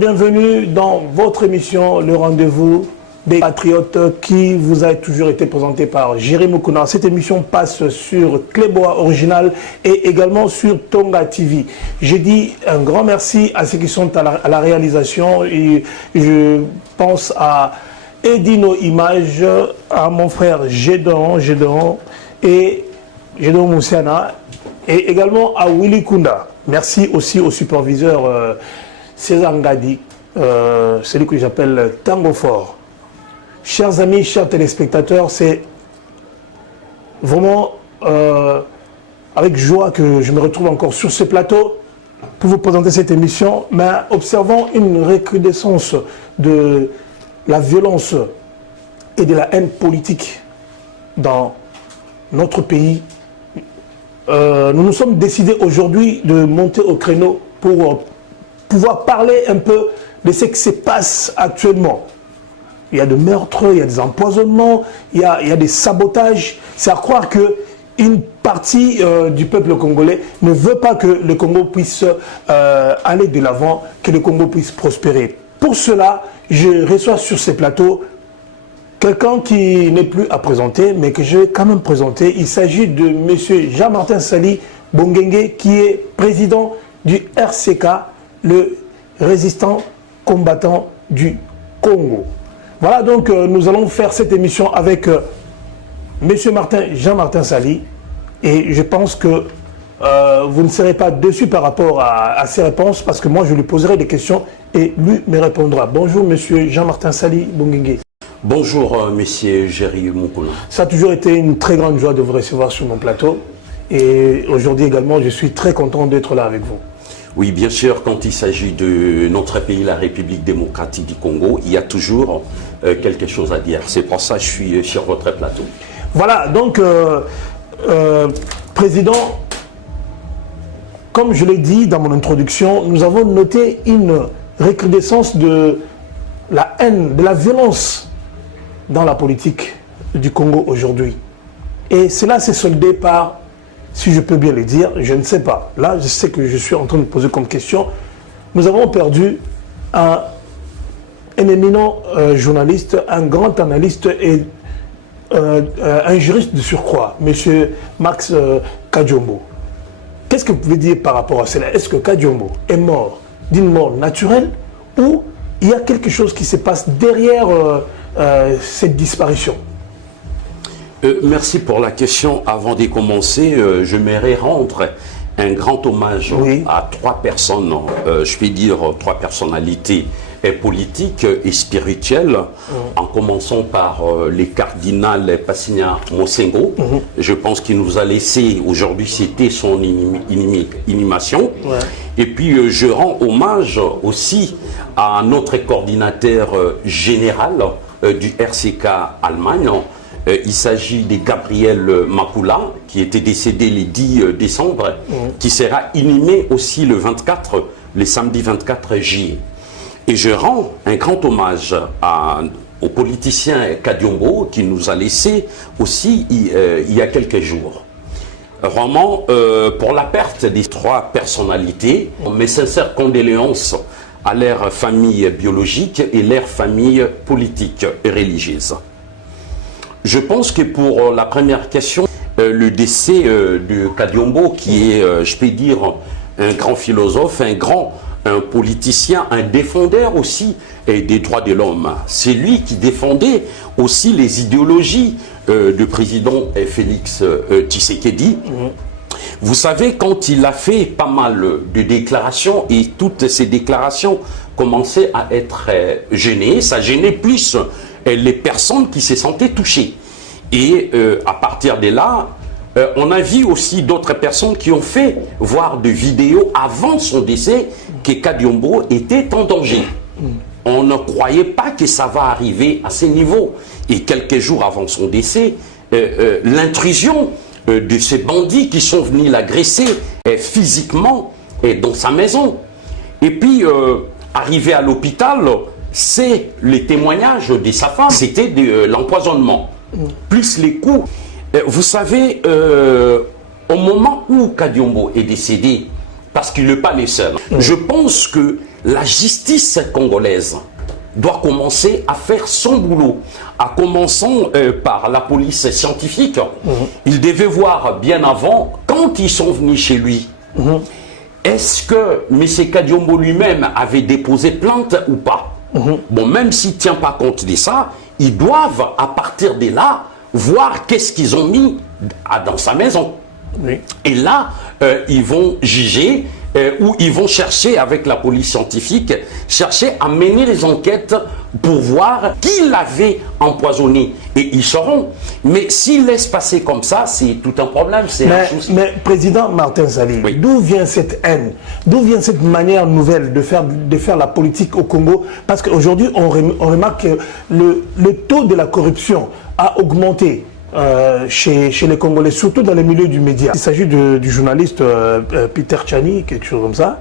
bienvenue dans votre émission, le rendez-vous des patriotes qui vous a toujours été présenté par Jérémy Mukuna. Cette émission passe sur Clébois Original et également sur Tonga TV. Je dis un grand merci à ceux qui sont à la réalisation et je pense à Edino Images, à mon frère Gédon et Gédon Moussiana et également à Willy Kunda. Merci aussi au superviseur César Ngadi, celui que j'appelle Tango Fort. Chers amis, chers téléspectateurs, c'est vraiment avec joie que je me retrouve encore sur ce plateau pour vous présenter cette émission, mais observant une recrudescence de la violence et de la haine politique dans notre pays. Nous nous sommes décidés aujourd'hui de monter au créneau pour pouvoir parler un peu de ce qui se passe actuellement. Il y a des meurtres, il y a des empoisonnements, il y a des sabotages. C'est à croire qu'une partie du peuple congolais ne veut pas que le Congo puisse aller de l'avant, que le Congo puisse prospérer. Pour cela, je reçois sur ces plateaux quelqu'un qui n'est plus à présenter, mais que je vais quand même présenter. Il s'agit de M. Jean-Martin Sali Bongenge, qui est président du RCK, le résistant combattant du Congo. Voilà, donc nous allons faire cette émission avec M. Jean-Martin Sali, et je pense que vous ne serez pas déçus par rapport à ses réponses, parce que moi je lui poserai des questions et lui me répondra. Bonjour M. Jean-Martin Sali Bongenge. Bonjour M. Jérémy Mukuna. Ça a toujours été une très grande joie de vous recevoir sur mon plateau, et aujourd'hui également je suis très content d'être là avec vous. Oui, bien sûr, quand il s'agit de notre pays, la République démocratique du Congo, il y a toujours quelque chose à dire. C'est pour ça que je suis sur votre plateau. Voilà, donc, Président, comme je l'ai dit dans mon introduction, nous avons noté une recrudescence de la haine, de la violence dans la politique du Congo aujourd'hui. Et cela s'est soldé par, si je peux bien le dire, je ne sais pas. Là, je sais que je suis en train de poser comme question. Nous avons perdu un éminent journaliste, un grand analyste et un juriste de surcroît, M. Max Kadiombo. Qu'est-ce que vous pouvez dire par rapport à cela? Est-ce que Kadiombo est mort d'une mort naturelle ou il y a quelque chose qui se passe derrière cette disparition? Merci pour la question. Avant de commencer, je m'aimerais rendre un grand hommage à trois personnes, je vais dire trois personnalités politiques et spirituelles, en commençant par les cardinal Passigna Mosengo. Je pense qu'il nous a laissé, aujourd'hui c'était son inhumation. Et puis je rends hommage aussi à notre coordinateur général du RCK Allemagne. Il s'agit de Gabriel Makula, qui était décédé le 10 décembre, qui sera inhumé aussi le samedi 24 juillet. Et je rends un grand hommage au politicien Kadiombo, qui nous a laissé aussi il y a quelques jours. Vraiment, pour la perte des trois personnalités, mes sincères condoléances à leur famille biologique et leur famille politique et religieuse. Je pense que pour la première question, le décès de Kadiombo, qui est, je peux dire, un grand philosophe, un politicien, un défendeur aussi des droits de l'homme. C'est lui qui défendait aussi les idéologies du président Félix Tshisekedi. Vous savez, quand il a fait pas mal de déclarations, et toutes ces déclarations commençaient à être gênées, ça gênait plus les personnes qui se sentaient touchées. Et à partir de là, on a vu aussi d'autres personnes qui ont fait voir des vidéos avant son décès que Kadiombo était en danger. On ne croyait pas que ça va arriver à ce niveau. Et quelques jours avant son décès, l'intrusion de ces bandits qui sont venus l'agresser physiquement dans sa maison. Et puis, arrivé à l'hôpital, c'est les témoignages de sa femme, c'était de l'empoisonnement, plus les coups. Vous savez, au moment où Kadiombo est décédé, parce qu'il n'est pas le seul, je pense que la justice congolaise doit commencer à faire son boulot, à commençant par la police scientifique. Il devait voir bien avant, quand ils sont venus chez lui, est-ce que M. Kadiombo lui-même avait déposé plainte ou pas? Bon, même s'il ne tient pas compte de ça, ils doivent, à partir de là, voir qu'est-ce qu'ils ont mis dans sa maison. Oui. Et là, ils vont juger ou ils vont chercher avec la police scientifique, chercher à mener les enquêtes pour voir qui l'avait empoisonné. Et ils sauront. Mais s'ils laissent passer comme ça, c'est tout un problème. Mais Président Martin Sali, oui. D'où vient cette haine? D'où vient cette manière nouvelle de faire la politique au Congo? Parce qu'aujourd'hui, on remarque que le taux de la corruption a augmenté. Chez les Congolais, surtout dans les milieux du média. Il s'agit du journaliste Peter Tchani, quelque chose comme ça.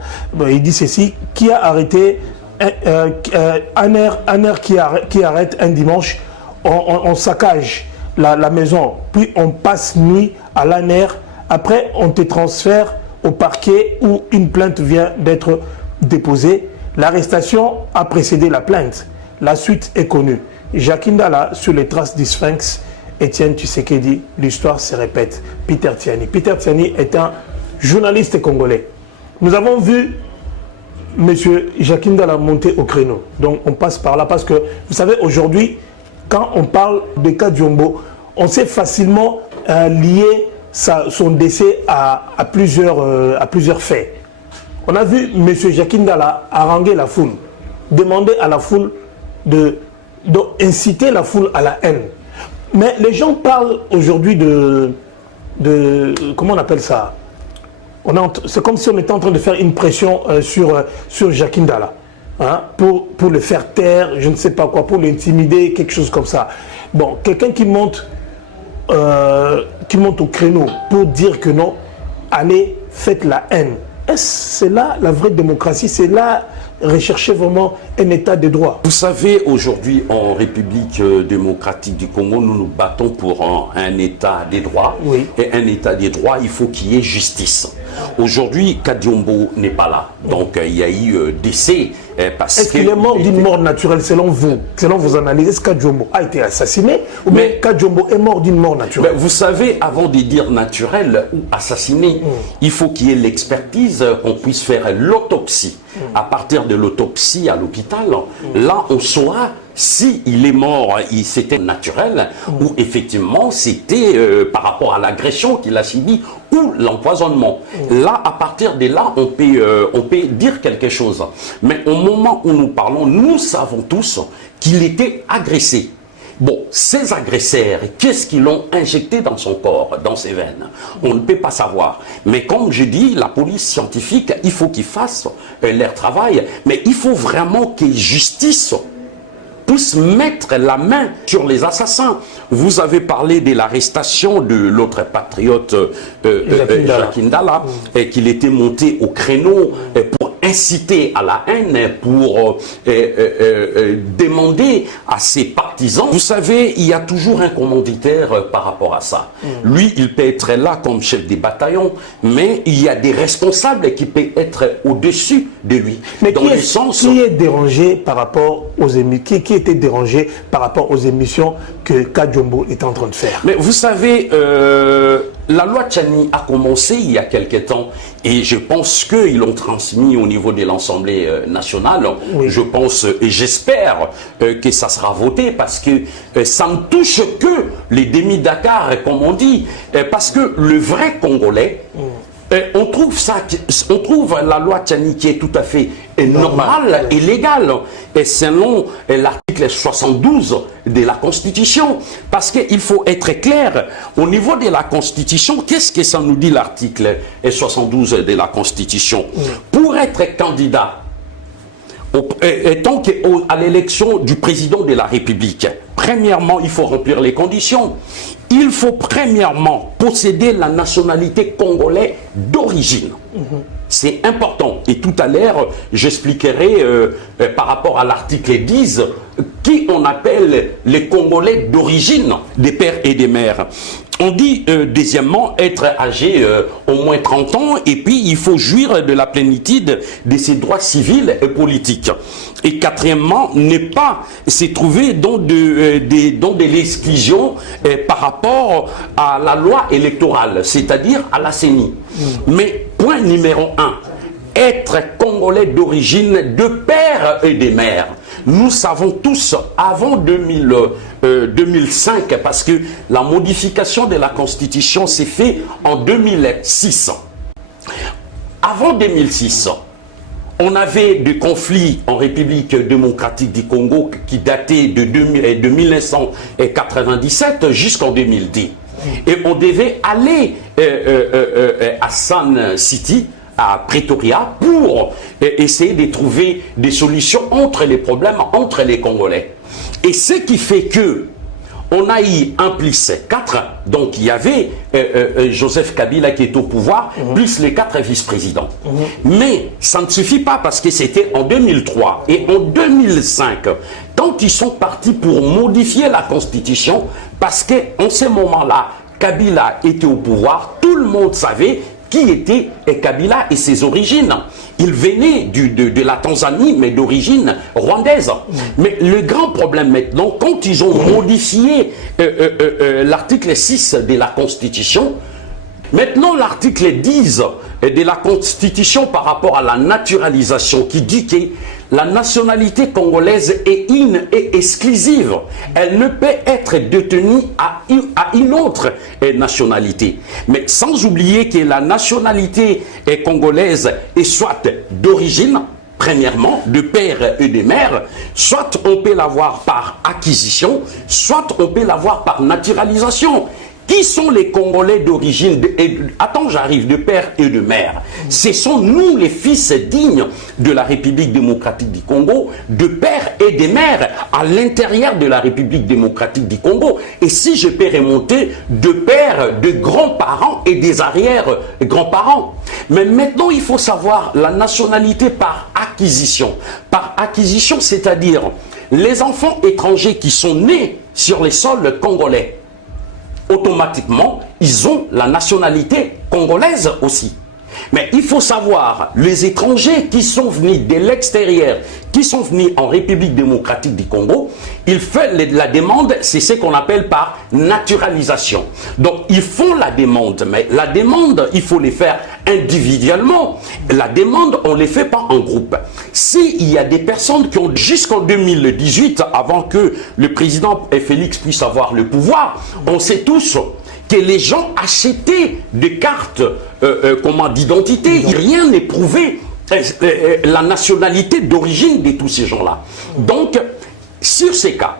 Il dit ceci, qui a arrêté un air qui arrête un dimanche, on saccage la maison, puis on passe nuit à l'ANER, après on te transfère au parquet où une plainte vient d'être déposée. L'arrestation a précédé la plainte. La suite est connue. Jacques Ndala sur les traces du Sphinx. Étienne Tshisekedi, l'histoire se répète. Peter Tchani. Peter Tchani est un journaliste congolais. Nous avons vu M. Jacques Ndala monter au créneau. Donc on passe par là parce que, vous savez, aujourd'hui, quand on parle de Kadiombo, on sait facilement lier son décès à plusieurs faits. On a vu M. Jacques Ndala haranguer la foule, demander à la foule d'inciter la foule à la haine. Mais les gens parlent aujourd'hui de comment on appelle ça? C'est comme si on était en train de faire une pression sur Jacques Ndala, hein, pour le faire taire, je ne sais pas quoi, pour l'intimider, quelque chose comme ça. Bon, quelqu'un qui monte au créneau pour dire que non, allez, faites la haine. C'est là la vraie démocratie, c'est là rechercher vraiment un état de droit. Vous savez, aujourd'hui, en République démocratique du Congo, nous nous battons pour un état des droits. Oui. Et un état des droits, il faut qu'il y ait justice. Aujourd'hui, Kadiombo n'est pas là. Donc, il y a eu décès. Est-ce qu'il est mort d'une mort naturelle, selon vous? Selon vos analyses, est-ce que Kadiombo a été assassiné ou bien Kadiombo est mort d'une mort naturelle? Vous savez, avant de dire naturel ou assassiné, il faut qu'il y ait l'expertise, qu'on puisse faire l'autopsie. À partir de l'autopsie à l'hôpital, là, on saura si il est mort, c'était naturel, ou effectivement c'était par rapport à l'agression qu'il a subie ou l'empoisonnement. Là, à partir de là, on peut dire quelque chose. Mais au moment où nous parlons, nous savons tous qu'il était agressé. Bon, ces agresseurs, qu'est-ce qu'ils l'ont injecté dans son corps, dans ses veines? On ne peut pas savoir. Mais comme je dis, la police scientifique, il faut qu'ils fassent leur travail. Mais il faut vraiment qu'il y ait justice, puisse mettre la main sur les assassins. Vous avez parlé de l'arrestation de l'autre patriote, Jacques Ndala, et qu'il était monté au créneau pour inciter à la haine, pour demander à ses partisans. Vous savez, il y a toujours un commanditaire par rapport à ça. Lui, il peut être là comme chef des bataillons, mais il y a des responsables qui peuvent être au-dessus de lui. Mais qui est dérangé par rapport aux émissions, qui était dérangé par rapport aux émissions que Kadiombo est en train de faire? Mais vous savez, la loi Tchani a commencé il y a quelque temps et je pense qu'ils l'ont transmis au niveau de l'Assemblée nationale. Oui. Je pense et j'espère que ça sera voté parce que ça ne touche que les demi-Dakar, comme on dit. Parce que le vrai Congolais, on trouve la loi Tchani qui est tout à fait normale et légale. Et selon l'article 72 de la Constitution. Parce qu'il faut être clair, au niveau de la Constitution, qu'est-ce que ça nous dit l'article 72 de la Constitution? Pour être candidat à l'élection du président de la République, premièrement, il faut remplir les conditions. Il faut premièrement posséder la nationalité congolaise d'origine. C'est important. Et tout à l'heure, j'expliquerai par rapport à l'article 10 qui on appelle les Congolais d'origine, des pères et des mères. On dit deuxièmement être âgé au moins 30 ans et puis il faut jouir de la plénitude de ses droits civils et politiques. Et quatrièmement, ne pas se trouver dans de l'exclusion par rapport à la loi électorale, c'est-à-dire à la CENI. Mais point numéro 1, être congolais d'origine de père et de mère. Nous savons tous, avant 2005, parce que la modification de la Constitution s'est faite en 2006. Avant 2006, on avait des conflits en République démocratique du Congo qui dataient de 1997 jusqu'en 2010. Et on devait aller à Sun City, à Pretoria, pour essayer de trouver des solutions entre les problèmes, entre les Congolais. Et ce qui fait que on a eu un plus 4, donc il y avait Joseph Kabila qui est au pouvoir, plus les 4 vice-présidents. Mais ça ne suffit pas parce que c'était en 2003 et en 2005, quand ils sont partis pour modifier la Constitution, parce qu'en ce moment-là, Kabila était au pouvoir, tout le monde savait qui était Kabila et ses origines. Il venait de la Tanzanie, mais d'origine rwandaise. Mais le grand problème maintenant, quand ils ont modifié l'article 6 de la Constitution, maintenant l'article 10 de la Constitution par rapport à la naturalisation qui dit que la nationalité congolaise est une et exclusive. Elle ne peut être détenue à une autre nationalité. Mais sans oublier que la nationalité congolaise est soit d'origine, premièrement, de père et de mère, soit on peut l'avoir par acquisition, soit on peut l'avoir par naturalisation. Qui sont les Congolais d'origine attends, j'arrive, de père et de mère. Ce sont nous, les fils dignes de la République démocratique du Congo, de père et de mère à l'intérieur de la République démocratique du Congo. Et si je peux remonter, de pères, de grands-parents et des arrière-grands-parents. Mais maintenant, il faut savoir la nationalité par acquisition. Par acquisition, c'est-à-dire les enfants étrangers qui sont nés sur les sols congolais, automatiquement, ils ont la nationalité congolaise aussi. Mais il faut savoir, les étrangers qui sont venus de l'extérieur, qui sont venus en République démocratique du Congo, ils font la demande, c'est ce qu'on appelle par naturalisation. Donc, ils font la demande, mais la demande, il faut les faire individuellement. La demande, on ne les fait pas en groupe. S'il y a des personnes qui ont, jusqu'en 2018, avant que le président Félix puisse avoir le pouvoir, on sait tous que les gens achetaient des cartes d'identité. Rien n'est prouvé la nationalité d'origine de tous ces gens-là. Donc, sur ces cas,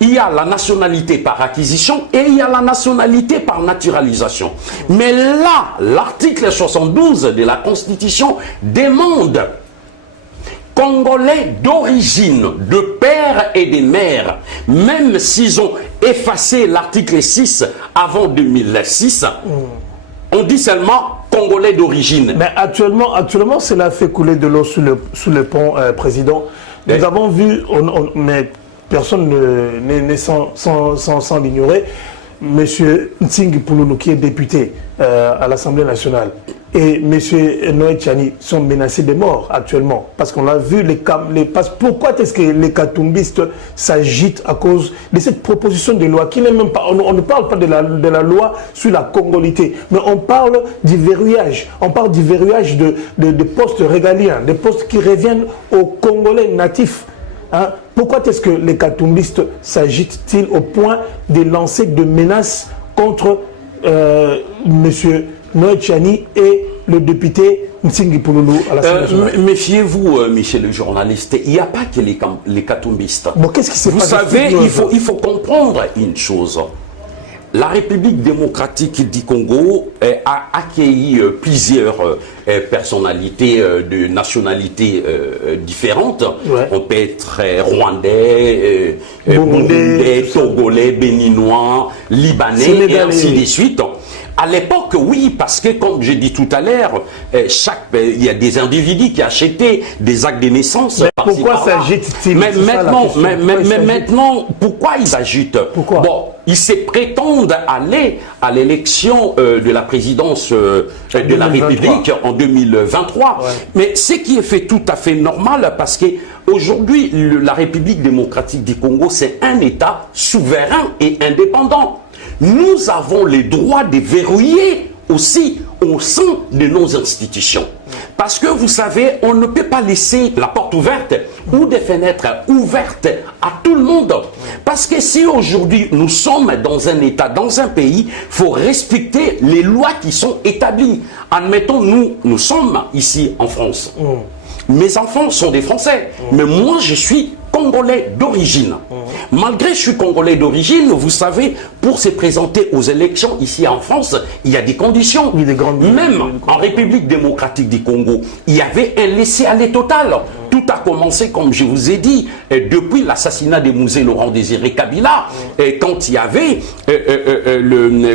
il y a la nationalité par acquisition et il y a la nationalité par naturalisation. Mais là, l'article 72 de la Constitution demande Congolais d'origine, de père et de mère, même s'ils ont effacé l'article 6 avant 2006, on dit seulement Congolais d'origine. Mais actuellement, cela fait couler de l'eau sous le pont, Président. Nous avons vu, mais personne n'est sans l'ignorer, M. Ntsing Pouloulou, qui est député à l'Assemblée nationale, et M. Noé Tchani sont menacés de mort actuellement. Parce qu'on a vu pourquoi est-ce que les katumbistes s'agitent à cause de cette proposition de loi qui n'est même pas... On ne parle pas de la loi sur la congolité, mais on parle du verrouillage. On parle du verrouillage de postes régaliens, des postes qui reviennent aux Congolais natifs. Hein? Pourquoi est-ce que les katumbistes s'agitent-ils au point de lancer de menaces contre M. Noé Tchani et le député Ntsing Pouloulou à l'Assemblée nationale? Méfiez-vous, Michel le journaliste, il n'y a pas que les katumbistes. Bon, qu'est-ce qui s'est passé? Vous savez, il faut comprendre une chose. La République démocratique du Congo a accueilli plusieurs personnalités de nationalités différentes. Ouais. On peut être rwandais, burundais, togolais, béninois, libanais, et ainsi de suite. à l'époque, oui, parce que, comme j'ai dit tout à l'heure, il y a des individus qui achetaient des actes de naissance. Mais pourquoi s'agite-t-il? Mais maintenant, pourquoi ils agitent? Pourquoi? Bon, ils se prétendent aller à l'élection de la présidence de la République en 2023. Ouais. Mais ce qui est fait tout à fait normal, parce que aujourd'hui, la République démocratique du Congo, c'est un État souverain et indépendant. Nous avons le droit de verrouiller aussi au sein de nos institutions. Parce que vous savez, on ne peut pas laisser la porte ouverte ou des fenêtres ouvertes à tout le monde. Parce que si aujourd'hui nous sommes dans un État, dans un pays, il faut respecter les lois qui sont établies. Admettons, nous sommes ici en France. Mes enfants sont des Français, mais moi je suis Congolais d'origine. Malgré que je suis Congolais d'origine, vous savez, pour se présenter aux élections ici en France, il y a des conditions. Oui, Même en République démocratique du Congo, il y avait un laisser-aller total. Tout a commencé, comme je vous ai dit, depuis l'assassinat de Mouzé Laurent Désiré Kabila, quand il y avait,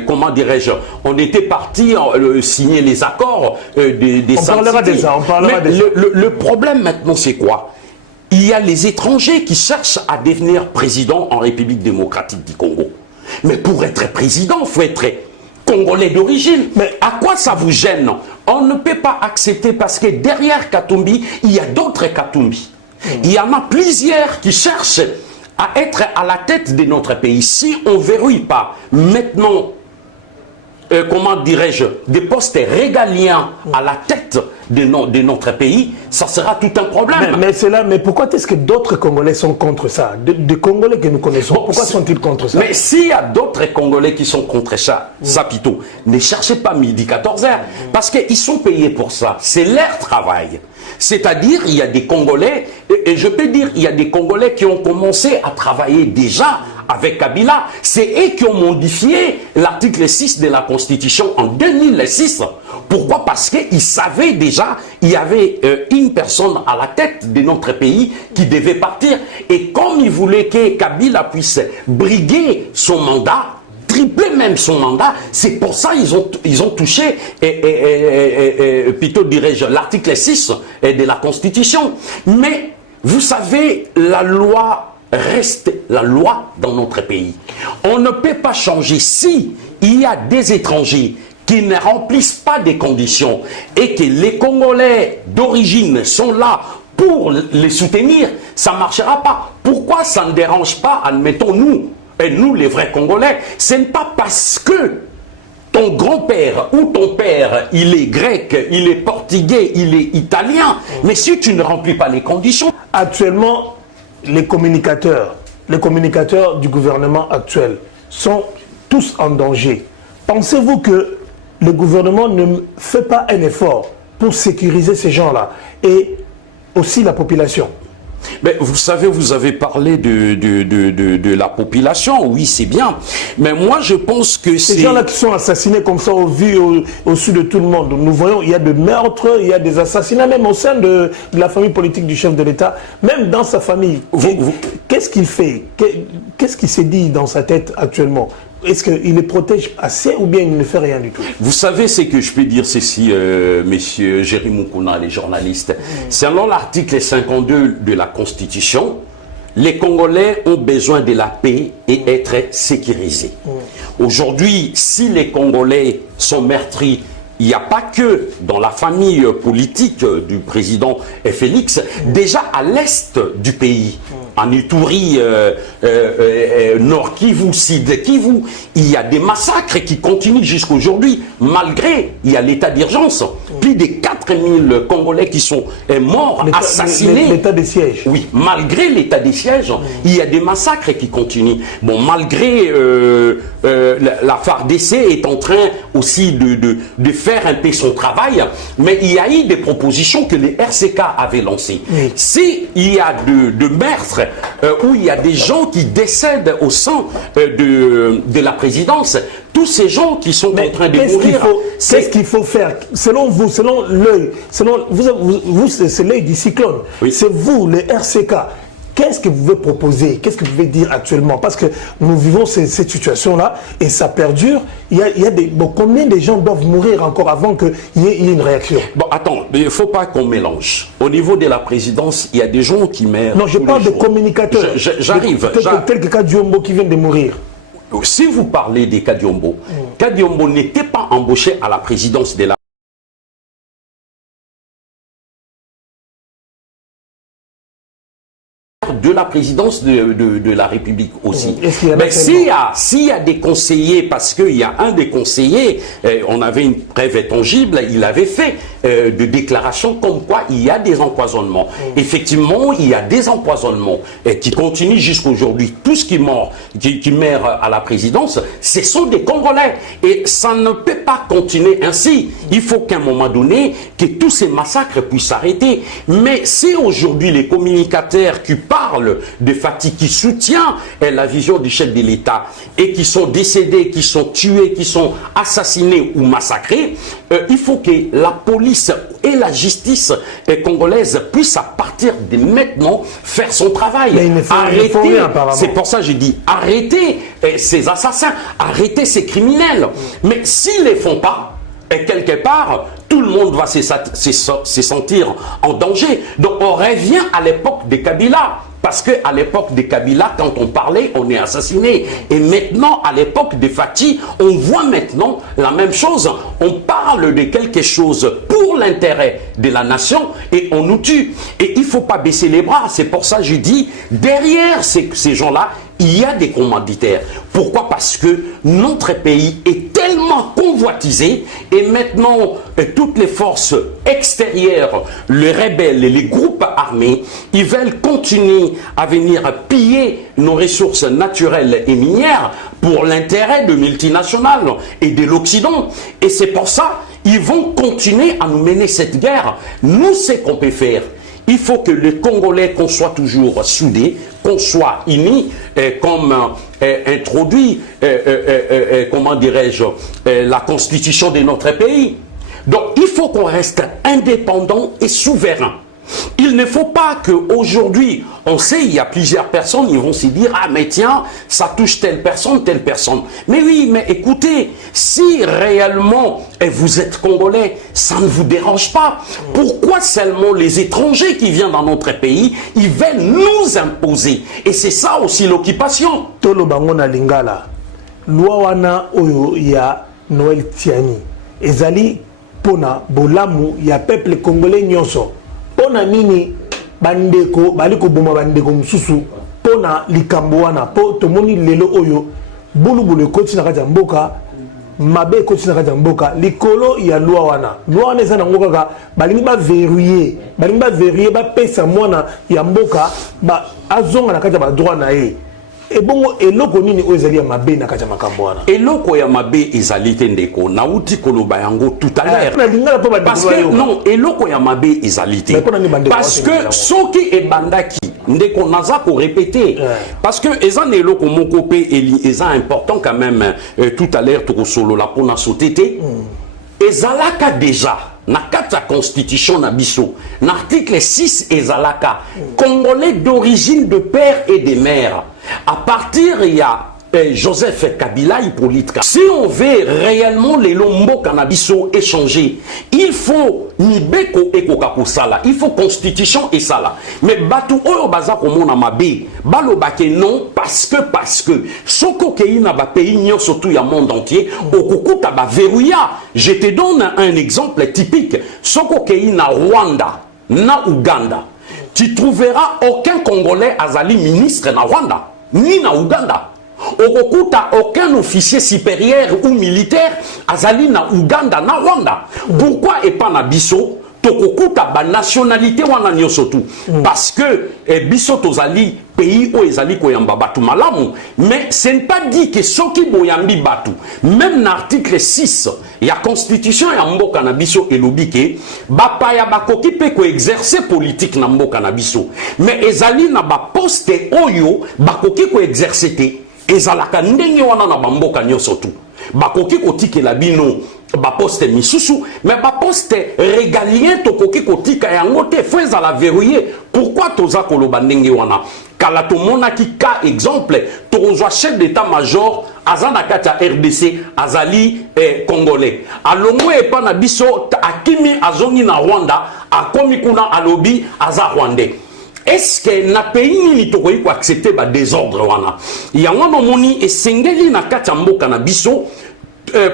comment dirais-je, on était parti signer les accords des on parlera de ça, on parlera de ça. Le problème maintenant, c'est quoi? Il y a les étrangers qui cherchent à devenir président en République démocratique du Congo. Mais pour être président, il faut être Congolais d'origine. Mais à quoi ça vous gêne? On ne peut pas accepter, parce que derrière Katumbi, il y a d'autres Katumbi. Il y en a plusieurs qui cherchent à être à la tête de notre pays. Si on ne verrouille pas maintenant, comment dirais-je, des postes régaliens à la tête de notre pays, ça sera tout un problème. Mais pourquoi est-ce que d'autres Congolais sont contre ça? Des Congolais que nous connaissons, pourquoi sont-ils contre ça? Mais s'il y a d'autres Congolais qui sont contre ça, plutôt, ne cherchez pas midi 14h, parce qu'ils sont payés pour ça. C'est leur travail. C'est-à-dire, il y a des Congolais, et je peux dire, il y a des Congolais qui ont commencé à travailler déjà avec Kabila. C'est eux qui ont modifié l'article 6 de la Constitution en 2006. Pourquoi? Parce qu'ils savaient déjà qu'il y avait une personne à la tête de notre pays qui devait partir. Et comme ils voulaient que Kabila puisse briguer son mandat, tripler même son mandat, c'est pour ça qu'ils ont touché, plutôt dirais-je, l'article 6 de la Constitution. Mais vous savez, la loi reste la loi dans notre pays. On ne peut pas changer. Si il y a des étrangers qui ne remplissent pas des conditions et que les Congolais d'origine sont là pour les soutenir, ça ne marchera pas. Pourquoi ça ne dérange pas, admettons nous, et nous les vrais Congolais, ce n'est pas parce que ton grand-père ou ton père, il est grec, il est portugais, il est italien, mais si tu ne remplis pas les conditions... Actuellement, les communicateurs du gouvernement actuel sont tous en danger. Pensez-vous que le gouvernement ne fait pas un effort pour sécuriser ces gens-là et aussi la population? Mais vous savez, vous avez parlé de la population, oui, c'est bien. Mais moi, je pense que c'est... Ces gens-là qui sont assassinés comme ça au-dessus de tout le monde. Nous voyons, il y a des meurtres, il y a des assassinats, même au sein de la famille politique du chef de l'État, même dans sa famille. Qu'est-ce qu'il fait? Qu'est-ce qui s'est dit dans sa tête actuellement? Est-ce qu'il les protège assez ou bien il ne fait rien du tout? Vous savez ce que je peux dire ceci, messieurs Jerry Moukouna, les journalistes. Selon l'article 52 de la Constitution, les Congolais ont besoin de la paix et être sécurisés. Aujourd'hui, si les Congolais sont meurtris, il n'y a pas que dans la famille politique du président Félix, déjà à l'est du pays, en Ituri, Nord Kivu, Sud Kivu, il y a des massacres qui continuent jusqu'à aujourd'hui, malgré il y a l'état d'urgence. Plus de 4000 Congolais qui sont morts, assassinés. L'état des sièges. Oui, malgré l'état des sièges, il y a des massacres qui continuent. Bon, malgré la FARDC est en train aussi de faire un peu son travail, mais il y a eu des propositions que les RCK avaient lancées. Si il y a de meurtres, où il y a des gens qui décèdent au sein de la présidence, tous ces gens qui sont en train de mourir... Qu'est-ce qu'il faut faire? Selon vous, selon l'œil, c'est l'œil du cyclone. Oui. C'est vous, les RCK. qu'est-ce que vous pouvez proposer? Qu'est-ce que vous pouvez dire actuellement? Parce que nous vivons cette situation-là et ça perdure. Il y a combien de gens doivent mourir encore avant qu'il y ait une réaction? Bon, attends, il ne faut pas qu'on mélange. Au niveau de la présidence, il y a des gens qui meurent. Non, je parle de communicateurs. J'arrive. Tel que Kadiombo qui vient de mourir. Si vous parlez de Kadiombo, Kadiombo n'était pas embauché à la présidence de la présidence de la République aussi. Mais s'il y a des conseillers, parce qu'il y a un des conseillers, on avait une preuve tangible, il avait fait de déclarations comme quoi il y a des empoisonnements. Effectivement, il y a des empoisonnements qui continuent jusqu'à aujourd'hui. Tout ce qui meurt à la présidence, ce sont des Congolais. Et ça ne peut pas continuer ainsi. Il faut qu'à un moment donné, que tous ces massacres puissent s'arrêter. Mais c'est aujourd'hui les communicateurs qui parlent de Fati, qui soutient la vision du chef de l'État et qui sont décédés, qui sont tués, qui sont assassinés ou massacrés, il faut que la police et la justice congolaise puissent à partir de maintenant faire son travail. Arrêter, c'est pour ça que j'ai dit arrêter ces assassins, arrêter ces criminels. Mais s'ils ne les font pas, et quelque part, tout le monde va se sentir en danger. Donc on revient à l'époque de Kabila. Parce qu'à l'époque de Kabila, quand on parlait, on est assassiné. Et maintenant, à l'époque de Fati, on voit maintenant la même chose. On parle de quelque chose pour l'intérêt de la nation et on nous tue. Et il ne faut pas baisser les bras. C'est pour ça que je dis, derrière ces gens-là, il y a des commanditaires. Pourquoi? Parce que notre pays est tellement convoitisé et maintenant toutes les forces extérieures, les rebelles et les groupes armés, ils veulent continuer à venir piller nos ressources naturelles et minières pour l'intérêt de multinationales et de l'Occident. Et c'est pour ça qu'ils vont continuer à nous mener cette guerre. Nous, ce qu'on peut faire, il faut que les Congolais, qu'on soit toujours soudés, qu'on soit unis, comme introduit, comment dirais-je, la constitution de notre pays. Donc, il faut qu'on reste indépendant et souverain. Il ne faut pas qu'aujourd'hui, on sait, il y a plusieurs personnes, ils vont se dire, ah mais tiens, ça touche telle personne. Mais oui, mais écoutez, si réellement vous êtes Congolais, ça ne vous dérange pas. Pourquoi seulement les étrangers qui viennent dans notre pays, ils veulent nous imposer? Et c'est ça aussi l'occupation. Tolo bango na lingala, loi wana oyo ya Noël Tiani, ezali pona bolamu ya peuple congolais nyonso. Pona nini bandeko baliko boma bandeko mususu pona likambo wana po tomoni lelo oyo bulubulu koti na kati ya mboka mabe koti na kati ya mboka likolo ya loi wana eza nango kaka balingi ba verrouiller ba pesa mwana ya mboka ba azonga na kati ya ba droit na ye. Et bon, eloko nini ezali ya mabe na kati ya makambo wana. Eloko ya mabe ezali te ndeko na uti koloba yango tout à l'heure. Parce que non, eloko ya mabe ezali te. Parce que soki ebandaki ndeko naza ko répéter. Parce que ezan eloko moko pe eza important quand même tout à l'heure to solo la pona sotete. Ezalaka déjà na kati ya constitution na biso na article 6 ezalaka Congolais d'origine de père et de mère. À partir il y a Joseph Kabila Hippolyte. Si on veut réellement les lombo cannabiso échanger, il faut nibeko eko sala, il faut constitution et sala. Mais batu oyo baza komona mabe, balobake non parce que soko keina ba pays nyo surtout ya monde entier, okukuta ba verrouilla. Je te donne un exemple typique. Soko keina Rwanda, na Uganda. Tu trouveras aucun Congolais azali ministre na Rwanda, ni na Uganda. Okukuta aucun officier supérieur ou militaire azali na Uganda na Rwanda. Pourquoi et pas na biso tokokuta ba nationalité wana nyoso tout? Parce que biso tozali pays où ezali koyamba batu malamu, mais ce n'est pas dit que soki boyambi batu. Même na article 6 ya constitution ya mboka na biso elobi ke bapaya bakoki pe ko exercer politique na mboka na biso. Mais ezali na ba poste oyo bakoki ko exercer te. Ezalaka ndenge wana na bamboka nyoso tu bakoki kotikela bino ba poste misusu, mais ba poste régalien tokoki kotika yango te, faut ezala verrouiller. Pourquoi toza koloba ndenge wana? Kalatomona qui cas exemple, Toronzo chef d'état-major, Azana Katia RDC, Azali Congolais. Alongo et Panabiso, Akimi Azongi na Rwanda, Akomi Kuna Alobi, Aza Rwandais. Est-ce que na pays ni tokoyi ko accepter ba désordre wana? Yango no moni esengeli na Katia mboka na biso.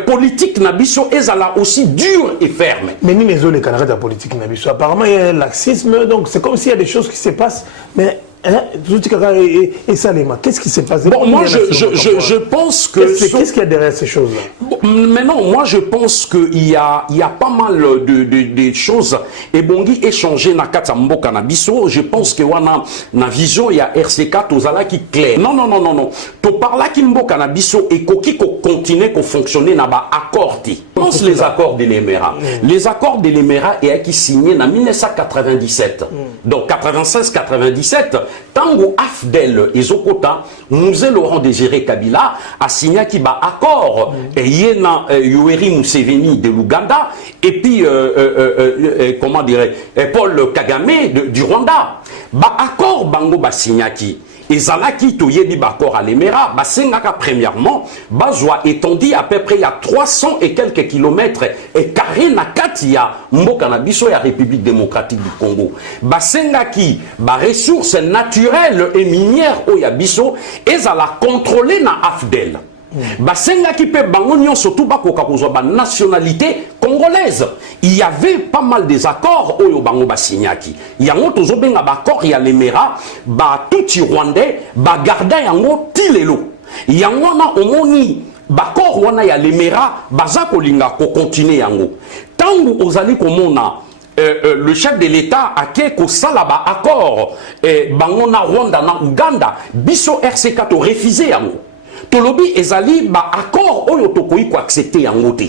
Politique Nabiso est aussi dur et ferme. Mais ni les autres, les Canadiens de la politique Nabiso, apparemment il y a un laxisme, donc c'est comme s'il y a des choses qui se passent, mais et ça, qu'est-ce qui se passe? Bon, moi je pense que... Qu'est-ce qu'il y a derrière ces choses-là? Bon, mais non, moi je pense qu'il y a pas mal de choses. Et Bongi échangé na Katambo Canabiso, je pense que wana na vision il y a RC4 aux ala qui clair. Non. To parla Kimbo Canabiso et koki ko continuer ko fonctionner na ba accord. Pense les accords de l'Émirat. Les accords de l'Émirat est qui signé en 1997. Donc 96-97. Tango Afdel et Zokota, Mouzé Laurent Désiré Kabila a signé qui bat accord et Yena Yoweri Museveni de l'Ouganda et puis comment dirais Paul Kagame du Rwanda. Ba accord bango ba signé qui et Zalaki to yebi bakor à l'Émirat, basengaka premièrement, bazwa étendu à peu près il y a 300 et quelques kilomètres et carré na katia mboka na biso ya République démocratique du Congo. Basengaki ba ressources naturelles et minières au ya biso et zala contrôler na Afdel. Basenga qui peut bangonyon surtout bakoka kozwa ba nationalité congolaise. Il y avait pas mal des accords au bango basignaki. Yango tozo benga ba accord ya l'Émirat, ba tuti rwandais, ba garda yango tilelo. Yango na omoni ba accord wana ya l'Émirat, baza kolinga ko continuer yango. Tangu ozali komona le chef de l'État a quelque salaba accord bangona Rwanda na Uganda, biso RC4 to refusé yango. Tolobi ezali ba accord oyo tokoyi ko accepter yango te.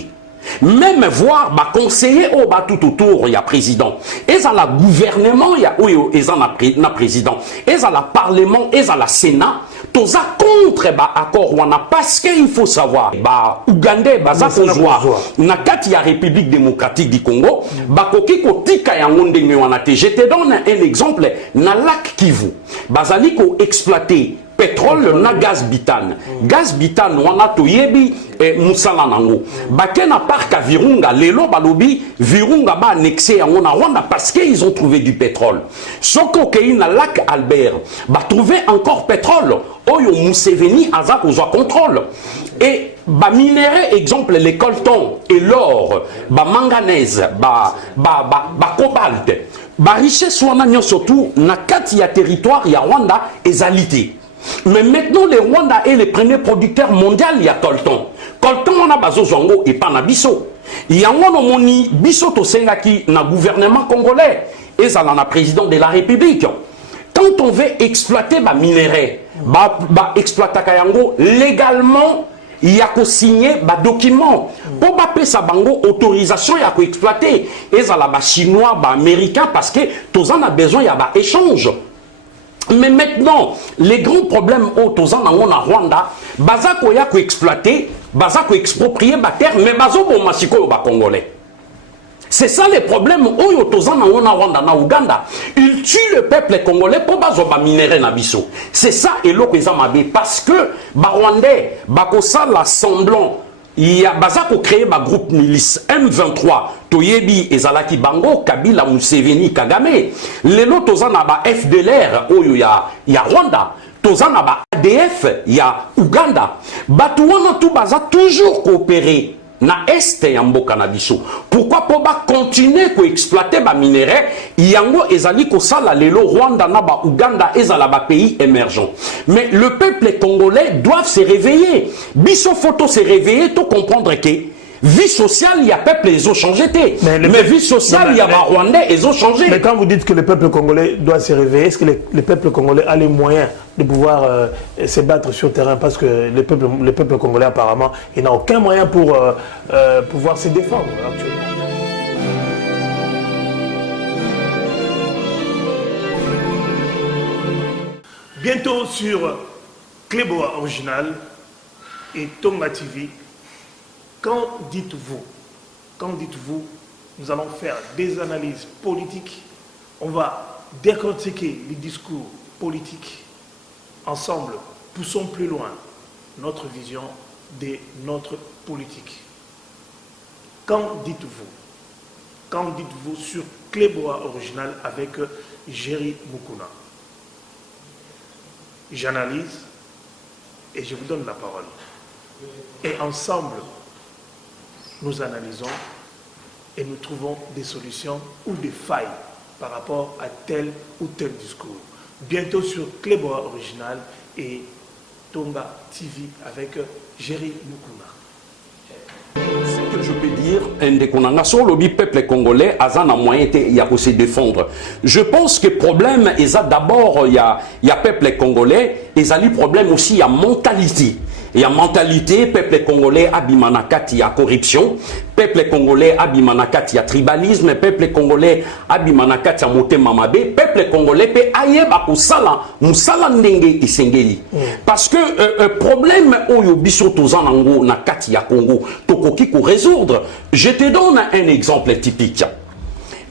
Même voir ba conseiller au ba tout autour ya président. Ezala gouvernement ya oyo ezala na président. Ezala parlement, ezala sénat. Toza contre ba accord wana parce que il faut savoir ba Ougandais baza kozwa na kati ya République démocratique du Congo ba koki ko tika yango ndenge wana te. Je te donne un exemple na lac Kivu. Bazali ko exploiter pétrole na gaz bitane. Gaz bitane wana toyebi musala nango. Bake na parc à Virunga lelo balobi Virunga ba annexé yango na Rwanda parce qu'ils ont trouvé du pétrole. Soko kei na lac Albert ba trouver encore pétrole. Oyo Museveni aza kozwa contrôle. Et ba minéraux exemple les coltan et l'or, ba manganèse, ba cobalt. Ba richesse wana nyo surtout na kati ya territoire ya Rwanda ezalité. Mais maintenant, les Rwanda est le premier producteur mondial, il y a coltan. Coltan, on a bazo zongo et pas na biso. Il y a un moni biso to sengaki na gouvernement congolais et ça na président de la République. Quand on veut exploiter ba minerai, ba exploiter kayango légalement, il y a qu'à signer ba document pour ba pesa bango autorisation il y a qu'à exploiter et ça la ba chinois, ba américain parce que tous en a besoin il y a ba échange. Mais maintenant, les grands problèmes autour en Rwanda, bazako ya ko exploiter, bazako exproprier ba terre, mais bazo bon masiko ba congolais. C'est ça les problèmes autour en Rwanda na Uganda. Ils tuent le peuple congolais pour bazo ba minerai na biso. C'est ça et l'autre parce que ba Rwandais bakosa l'assemblant. Il y a Bazako créé un groupe milice M23 Toyebi ezalaki bango Kabila Museveni Kagame lelo tozana ba FDLR oyo ya Rwanda tozana ba ADF ya Uganda batu wana tu baza toujours coopérer na est ya mboka na biso. Pourquoi pour ba continuer ko exploiter ba minerai yango ezali ko sala lelo Rwanda na ba Uganda ezala ba pays émergents. Mais le peuple congolais doit se réveiller. Biso photo se réveiller to comprendre que vie sociale, il y a peuple, ils ont changé. Mais vie sociale, il y a Rwandais, ils ont changé. Mais quand vous dites que le peuple congolais doit se réveiller, est-ce que le peuple congolais a les moyens de pouvoir se battre sur le terrain? Parce que le peuple congolais, apparemment, il n'a aucun moyen pour pouvoir se défendre actuellement. Bientôt sur Cléboa Original et Tonga TV. Quand dites-vous, nous allons faire des analyses politiques, on va décortiquer les discours politiques ensemble, poussons plus loin notre vision de notre politique. Qu'en dites-vous? Qu'en dites-vous sur Cléboa original avec Jerry Mukuna? J'analyse et je vous donne la parole. Et ensemble, nous analysons et nous trouvons des solutions ou des failles par rapport à tel ou tel discours. Bientôt sur Cléboa original et Tonga TV avec Jerry Mukuna. Ce que je peux dire, sur le peuple congolais, a un moyen de se défendre. Je pense que le problème, d'abord, il y a peuple congolais, et il y a problème aussi, il y a mentalité. Il y a mentalité, peuple congolais abimanakati, il y a corruption, peuple congolais abimanakati, il y a tribalisme, peuple congolais abimanakati, il y a motema mabe, peuple congolais peut ayeba kusala, musala ndenge isengeli. Parce que problème oyo biso tozanango na kati ya Congo, tokoki ko résoudre. Je te donne un exemple typique.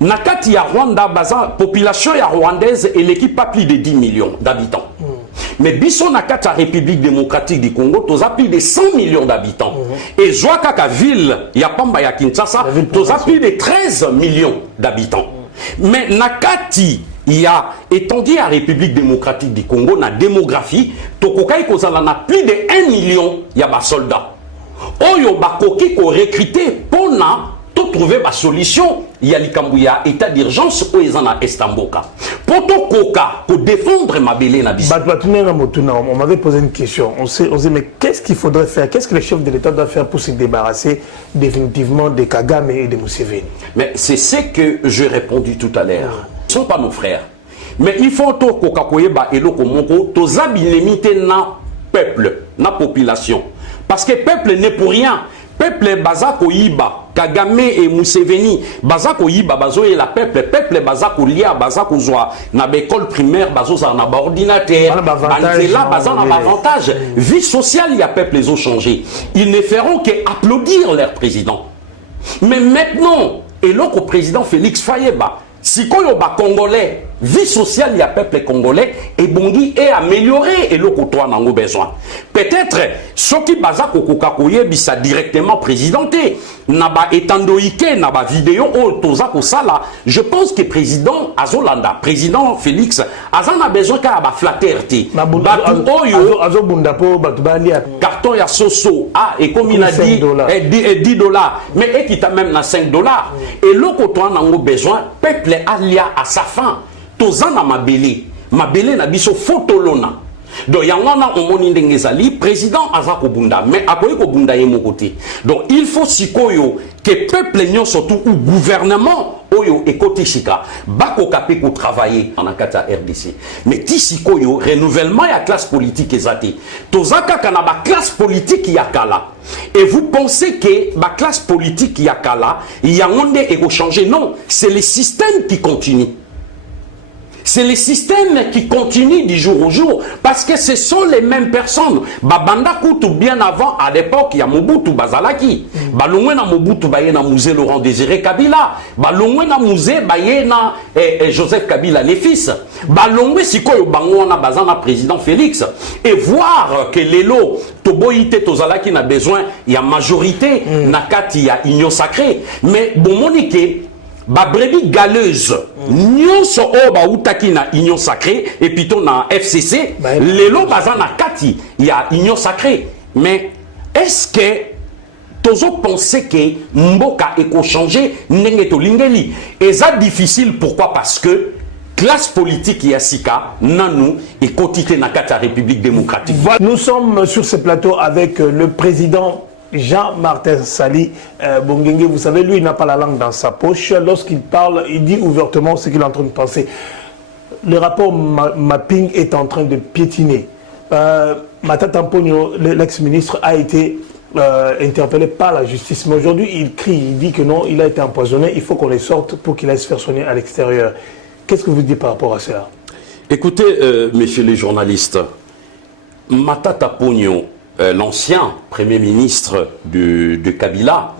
Na kati ya Rwanda, baza population ya rwandaise et l'équipe pas plus de 10 millions d'habitants. Mais biso na kati ya République démocratique du Congo, toza plus de 100 millions d'habitants. Et Joakaka ville, ya Pamba ya Kinshasa, toza plus de 13 millions d'habitants. Mais na kati ya étendu à République démocratique du Congo, na démographie, tokokai kozala na plus de 1 million ya ba soldats. Oyo bakoki ko recruter pona to trouver ma solution. Il y a l'Ikambuya état d'urgence où ils en a Estamboka. Pour tout coca, pour défendre ma belle Nabissa. On m'avait posé une question. On sait, mais qu'est-ce qu'il faudrait faire? Qu'est-ce que le chef de l'État doit faire pour se débarrasser définitivement de Kagame et de Museveni? Mais c'est ce que j'ai répondu tout à l'heure. Ils ne sont pas nos frères. Mais il faut que coca koyeba et lokomoko, tous habilités na peuple, na population. Parce que peuple n'est pour rien. Peuple bazako yiba, Kagame et Museveni, bazako yiba, bazo et la peuple bazako lia, bazako zoa, na l'école primaire, bazo za na ba ordinateur, banzela, bazan na ba avantage. Vie sociale, il y a peuple les ont changé. Ils ne feront qu'applaudir leur président. Mais maintenant, et l'autre président Félix Fayeba, si koyo ba congolais, vie sociale, il y a peuple congolais, et bongi est amélioré, et l'autre toi n'a besoin. Peut-être, ce qui baza kokokakoye bisa directement présidenté, n'a ba etandoike, n'a ba vidéo, oh, toza ko sala, je pense que président Azolanda, président Félix, Azan a besoin qu'à ba flatterté. Carton ya soso, ah, et comme il a dit, $10, mais et qui t'a même na $5. Et l'autre toi n'a besoin, peuple alia à sa fin. Tozana mabele na biso fotolona. Donc yangana omoni ndenge ezali président azako bunda mais akoyi ko bunda ye côté. Donc il faut sikoyo que peuple nyon surtout ou gouvernement oyo ekoti shika bako kapé ko travailler en akata RDC. Mais ti sikoyo renouvellement ya classe politique ezati. Tozaka kana ba classe politique yakala. Et vous pensez que ma classe politique yakala yangonde eko changer? Non, c'est le système qui continue. C'est le système qui continue du jour au jour parce que ce sont les mêmes personnes. Babanda Koutou bien avant, à l'époque, il y a Mobutu Bazalaki. Balongwe na Mobutu baye na musée Laurent Désiré Kabila. Balongwe na musée baye na Joseph Kabila les fils. Balongwe sikoyo bango na bazana président Félix. Et voir que l'élo Toboïté Tozalaki n'a besoin, il y a majorité, nakati il y a union sacrée. Mais bon monique ba brebis galeuse nyonso o ba utaki na union sacrée et puis ton na FCC lelo bazana kati il y a union sacrée. Mais est-ce que tozo penser que mboka eko changer ndenge to lingeli et ça difficile? Pourquoi? Parce que classe politique Yassika, Nanou et quotité na kati République démocratique. Nous sommes sur ce plateau avec le président Jean-Martin Sali Bongenge. Vous savez, lui, il n'a pas la langue dans sa poche. Lorsqu'il parle, il dit ouvertement ce qu'il est en train de penser. Le rapport mapping est en train de piétiner. Matata Mpogno, l'ex-ministre, a été interpellé par la justice. Mais aujourd'hui, il crie, il dit que non, il a été empoisonné. Il faut qu'on les sorte pour qu'il aille se faire soigner à l'extérieur. Qu'est-ce que vous dites par rapport à cela? Écoutez, messieurs les journalistes, Matata Pogno, l'ancien Premier ministre de Kabila,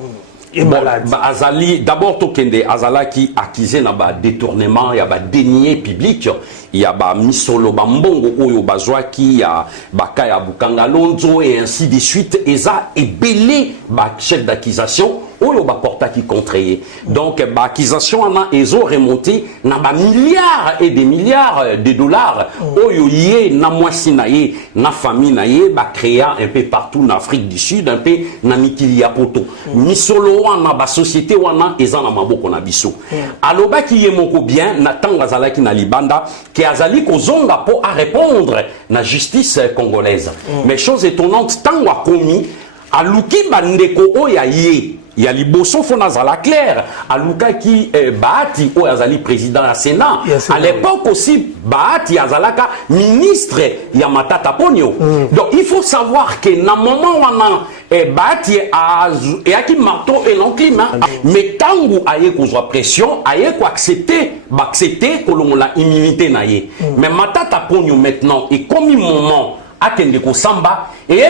Et malade. Azali, d'abord, Tokende, Azala qui accusé na ba détournement, il y a ba dénier public, il y a ba misolo bambongo, oyo bazwaki, il y a bakaya bukangalonzo et ainsi de suite. Et ça est belé, ba chef d'accusation, oyo ba porta qui contrayé. Donc, ba accusation en a, ils ont remonté, na ba milliards et des milliards de dollars, oyo yé, na moisi na yé, na famille na yé, ba créa un peu partout en Afrique du Sud, un peu na Mikilia Poto. Misolo wana ba société wana eza na maboko na biso. Aloba ki ye moko bien na tanga zalaki na libanda ki azali kozonga po a répondre na justice congolaise. Mais chose étonnante tanga komi aluki bandeko oya ye ya liboso fona zala clair aluka ki Bahati o azali président du Sénat. À l'époque aussi Bahati azalaka ministre ya Matata Ponyo. Donc il faut savoir que na moment wana Bahati et aki marteau et l'enclime, mais tangu aye kozwa pression aye ko accepter que la immunité na ye. Mais Matata Ponyo maintenant et comme un moment akende ko samba et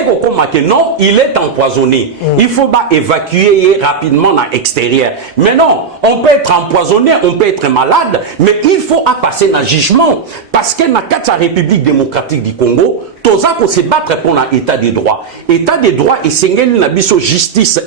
que non, il est empoisonné. Il faut évacuer rapidement dans l'extérieur. Mais non, on peut être empoisonné, on peut être malade, mais il faut passer dans le jugement. Parce que dans la République démocratique du Congo, tous qu'on se battre pour l'état des droits. État des droits et c'est une justice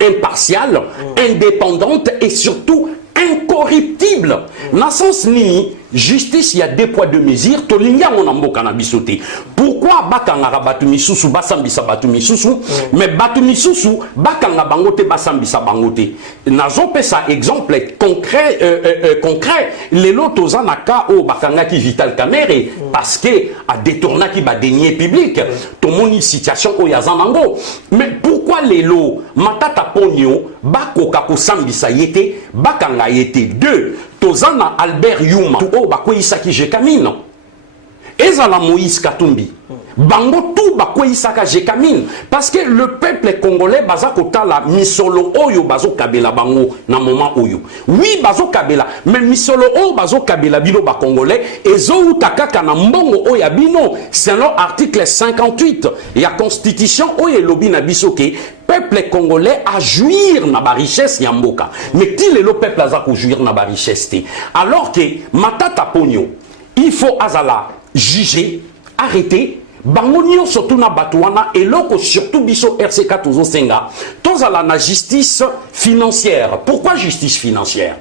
impartiale, indépendante et surtout incorruptible. Dans le sens nini, justice, il y a deux poids deux mesures. Tolinga mon ambo kanabisote. Pourquoi bakanga batumisusu basambisa batumisusu, mais batumisusu bakanga bangote basambisa bangote. Nazo pesa exemple concret les lots aux anaka au bakanga qui Vital Kamerhe parce que a détourné qui ba denier public. Tout mon situation au yazanango. Mais pourquoi les lots Matata Ponyo bakoka ko sambisa yete bakanga yete deux. Tozana Albert Yuma tu o bakoyisaki jekamine ezala Moïse Katumbi bango tout bakoyisaka jekamine parce que le peuple congolais baza kotala misolo oyo bazo kabela bango na moment oyo oui bazo kabela mais misolo oyo bazo kabela bino ba congolais ezo utakaka na mbongo oyo bino selon article 58 ya constitution oyo lobi na biso ke peuple congolais a jouir na ba richesse ya mboka mais ti le peuple aza ko jouir na ba richesse te alors que Matata Ponyo il faut azala juger arrêter bango nyonso tuna batouana et loko surtout biso RC4 tozo senga tozala na justice financière. Pourquoi justice financière?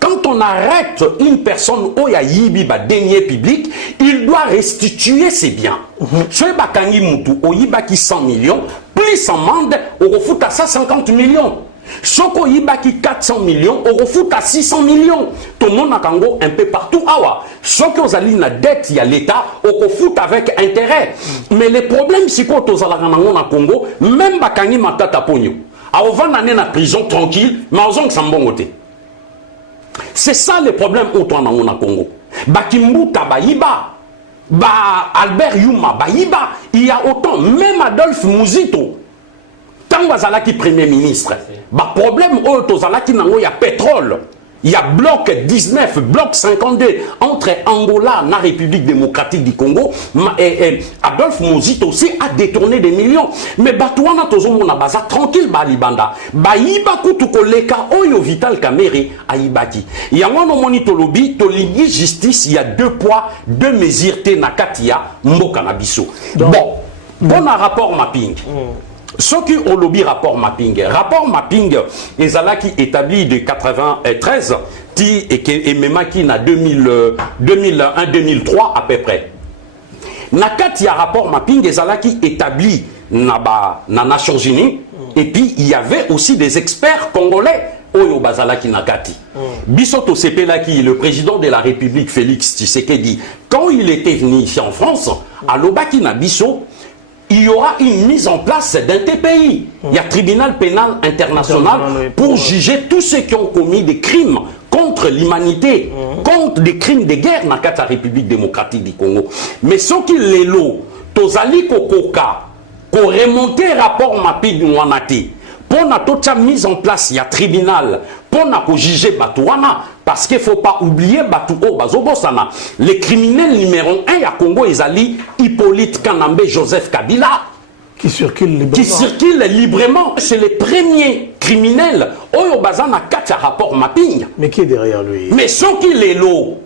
Quand on arrête une personne oya yibi ba denier public, il doit restituer ses biens. Soy bakangi mutu oyiba ki 100 millions plus amende au refout à 150 millions. Soko yibaki 400 millions, on refout à 600 millions. Tout le monde a un peu partout. Awa. Soko ozali na dette, il y a l'État, on refout avec intérêt. Mais le problème, c'est quoi, na Congo, même Bakangi Matata Ponyo. Avant d'aller na prison tranquille, mais on s'en bongote. C'est ça le problème au na Congo. Bakimbuta Bayiba, Albert Yuma Bayiba, il y a autant, même Adolphe Muzito. Tant que premier ministre, le problème il y a pétrole, il y a bloc 19, bloc 52 entre Angola et la République démocratique du Congo. Adolphe Muzito aussi a détourné des millions. Mais Batouana Tozomo na baza tranquille balibanda. Bayiba kutuko leka oyo Vital Kamerhe aibaki. Yangwano monitolobi toligi justice, il y a deux poids, deux mesures te nakatia mboka na biso. Bon, bon rapport mapping. Ce qui ont lobby rapport mapping, les qui établi de 93 et même qui na 2001-2003 à peu près. Nakati a rapport mapping, les qui établi na Nations Unies et puis il y avait aussi des experts congolais. Oyo Bazalaki Nakati. Bissoto Sepelaki, le président de la République Félix Tshisekedi, quand il était venu ici en France, à Lobaki Nabiso, il y aura une mise en place d'un TPI. Il y a tribunal pénal international pour juger tous ceux qui ont commis des crimes contre l'humanité, contre des crimes de guerre dans la République démocratique du Congo. Mais ce qui est l'eau, Tozali Kokoka, pour remonter rapport mapping Wanate, pour la mise en place, il y a tribunal, pour juger Batouana, parce qu'il ne faut pas oublier Batouo Bazobosana. Les criminels numéro 1 à Congo, ils allaient Hippolyte Kanambe, Joseph Kabila. qui circulent librement. Qui circulent librement. C'est les premiers criminels. Oyo Bazana Katia rapport mapping. Mais qui est derrière lui? Mais ce qui est l'eau,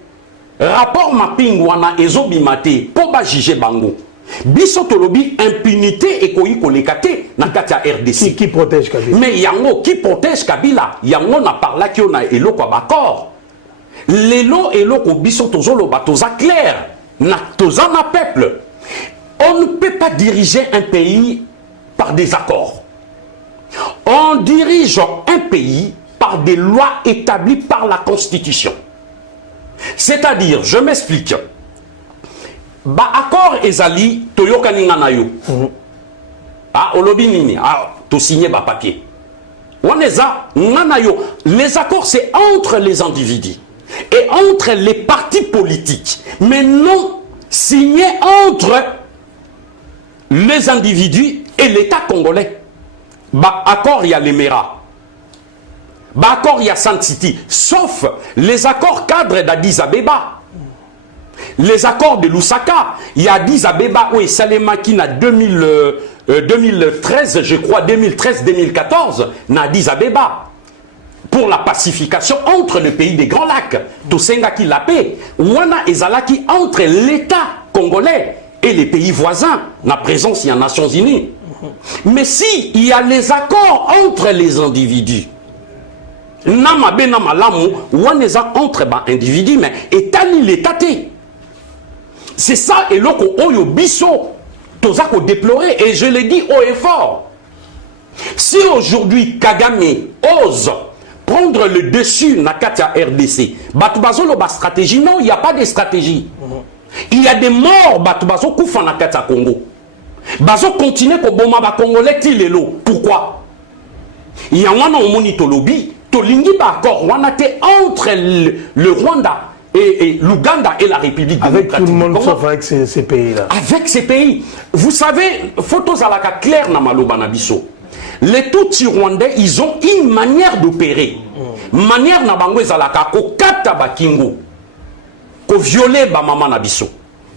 rapport mapping wana ezobimate pour ba juger bango. Biso tolobi impunité et koyi kolekate na Katia RDC. Qui protège Kabila? Mais yango qui protège Kabila, yango na parla ki on a elo kwa bakor. Lelo eloko biso tozolo batoza clair na toza na peuple. On ne peut pas diriger un pays par des accords. On dirige un pays par des lois établies par la Constitution. C'est-à-dire, je m'explique. Ba accord ezali toyoka ninga na yo. Ah olobi nini? Ah to signer ba papier. Waneza ngana yo. Les accords c'est entre les individus et entre les partis politiques, mais non signé entre les individus et l'État congolais. Bah, accord, il y a l'Émirat. Bah, accord, il y a Saint-City. Sauf les accords cadres d'Addis Abeba. Les accords de Lusaka. Il y a Addis Abeba, oui, Salemaki, na 2013, je crois, 2013-2014, na Addis Abeba. Pour la pacification entre le pays des Grands Lacs. Tosenga qui la paix. Wana ezalaki entre l'État congolais et les pays voisins, la présence, il y a Nations Unies. Mais si il y a les accords entre les individus, Namabe Namalamu, Waneza entre les individus, mais étali l'état. C'est ça, et loko oyo biso, tozako déplorer, et je le dis haut et fort. Si aujourd'hui Kagame ose prendre le dessus na Katia RDC, Batubazolo ba stratégie, non, il n'y a pas de stratégie. Il y a des morts, Batubazo Koufa na Katia Congo. Bazo continue ko boma ba Congolais tilelo. Pourquoi? Il y a un omoni tolobi, tolingi ba accord wana te entre le Rwanda et l'Ouganda et la République avec démocratique. tout le monde sauf avec ces pays-là. Avec ces pays. Vous savez, photos à la claire na maloba na biso. Les Tutsis rwandais, ils ont une manière d'opérer. Manière na bango ezalaka ko kata ba kingo. Ko violer ba mama na biso.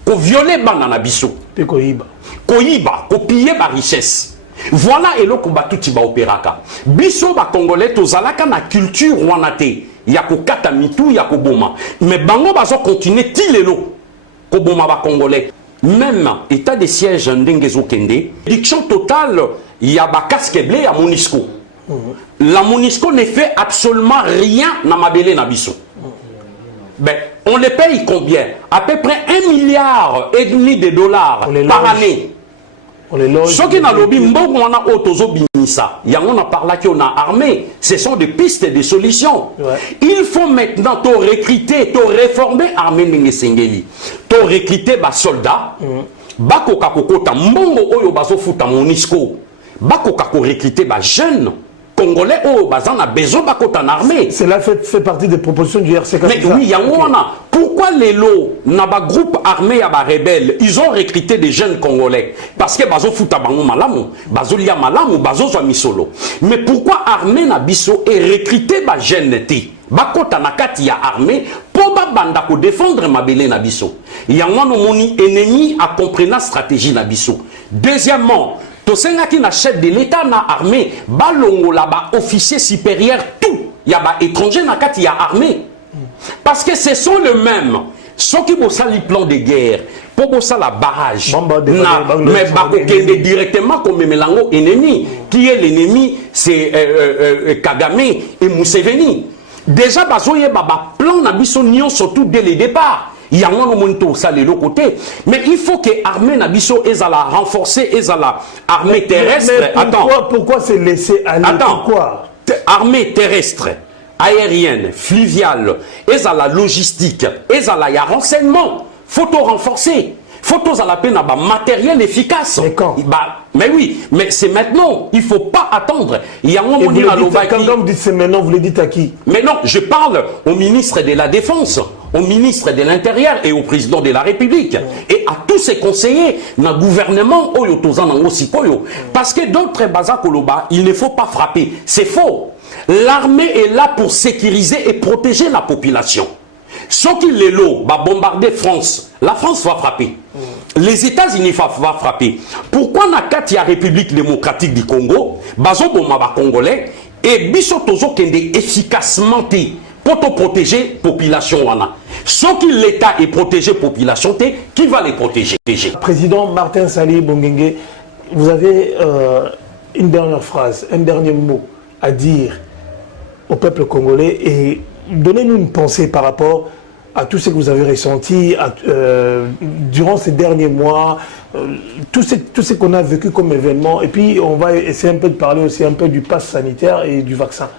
Ko violer bana na biso. Pe koyiba. Koyiba, ko piller ba richesse. Voilà eloko ba tuti ba opéraka. Biso ba congolais tozalaka na culture wana te. Ya ko kata mitu ya ko boma. Mais bango bazo continuer tilelo ko boma ba congolais. Même état de siège ndengezo kende, réduction totale, il y a ba casque blé à Monisco. La Monisco ne fait absolument rien na mabele na biso. Ben, on les paye combien? À peu près 1,5 milliard de dollars par année. Ce qui n'a lobby mbongo wana otozo binisa. Yango na parla qui on a armé. Ce sont des pistes et des solutions. Ouais. Il faut maintenant te recruter, te réformer armée ndenge sengeli. Te recruter ba soldats. Bako kakokota mbongo oyo bazo futa Monisco. Bako kako recruter ba jeunes Congolais oh bazan a besoin bakota en armée. Cela fait partie des propositions du RCK. Mais oui, yango wana. Pourquoi les lots na ba groupe armé à ba rebelle, ils ont recruté des jeunes Congolais parce que bazo futa bango malamu, bazo lia malamu, bazo zwa misolo. Mais pourquoi armée na biso et recruter ba jeunes ti? Bakota na kati ya armée pour ba banda ko défendre mabele na biso. Yango no moni ennemi a compris la stratégie na biso. Deuxièmement, tosenga ki na chef de l'État na armée, balongo la ba officier supérieur tout. Ya ba étranger na kati ya armée. Parce que ce sont les mêmes. Ceux qui bossent les plans de guerre, pour bosser la barrage, mais bakokende directement comme Melango ennemi. Qui est l'ennemi? C'est Kagame et Museveni. Déjà, bazoye baba plan na biso nyon surtout dès le départ. Il y a un moment ça de l'autre côté. Mais il faut que l'armée Nabiso est à la renforcer, est à la armée terrestre. Mais pourquoi c'est laissé aller? Pourquoi? Armée terrestre, aérienne, fluviale, est à la logistique, est à la renseignement. Faut tout renforcer. Faut tous à la peine avoir matériel efficace. Mais quand? Mais oui, mais c'est maintenant. Il ne faut pas attendre. Il y a un moment quand vous dites c'est maintenant, vous le dites à qui? Mais non, je parle au ministre de la Défense, au ministre de l'Intérieur et au président de la République. Et à tous ses conseillers, dans le gouvernement, parce que d'autres bazar koloba, il ne faut pas frapper. C'est faux. L'armée est là pour sécuriser et protéger la population. Ceux qui les lots va bombarder France, la France va frapper. les États-Unis va frapper. Pourquoi na kati ya République démocratique du Congo, bazo boma ba Congolais et biso tozo kende efficacement pour te protéger population wana. Sauf que l'État est protégé population, qui va les protéger? Président Martin Sali Bongenge, vous avez une dernière phrase, un dernier mot à dire au peuple congolais et donnez-nous une pensée par rapport à tout ce que vous avez ressenti durant ces derniers mois, tout ce qu'on a vécu comme événement. Et puis, on va essayer un peu de parler aussi un peu du pass sanitaire et du vaccin.